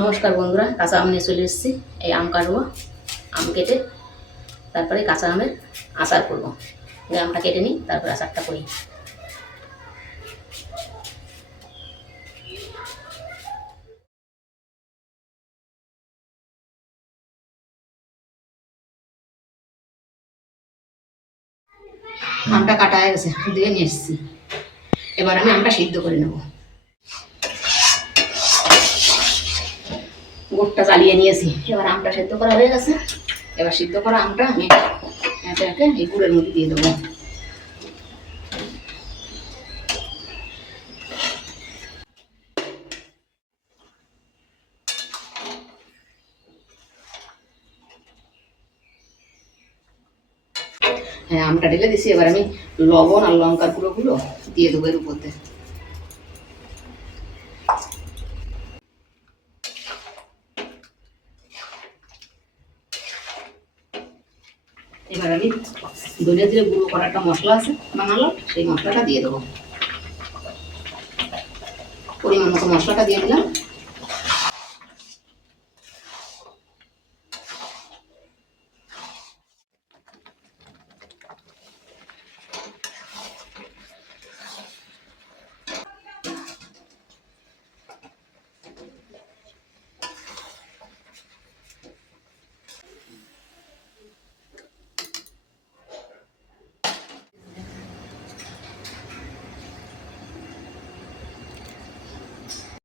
নমস্কার বন্ধুরা, কাঁচা আম নিয়ে চলে এসেছি। এই আম কাটবো, আম কেটে তারপরে কাঁচা আমের আচার করবো। আমটা কেটে নিই, তারপরে আচারটা করি। আমটা কাটা হয়ে গেছে, ধুয়ে নিয়ে এসেছি। এবার আমি আমটা সিদ্ধ করে নেব। গুড়টা জ্বালিয়ে নিয়েছি, এবার আমটা সিদ্ধ করা হয়ে গেছে। এবার সিদ্ধ করা আমটা আমি একে একে এই গুড়ের মধ্যে দিয়ে দেবো। হ্যাঁ, আমটা ঢেলে দিছি। এবার আমি লবণ আর লঙ্কার গুঁড়োগুলো দিয়ে দেবো এর উপর দিয়ে। এবার আমি ধনিয়া জিরে গুঁড়ো করা একটা মশলা আছে বানালো, সেই মশলাটা দিয়ে দেবো। পরিমাণ মতো মশলাটা দিয়ে দিলাম।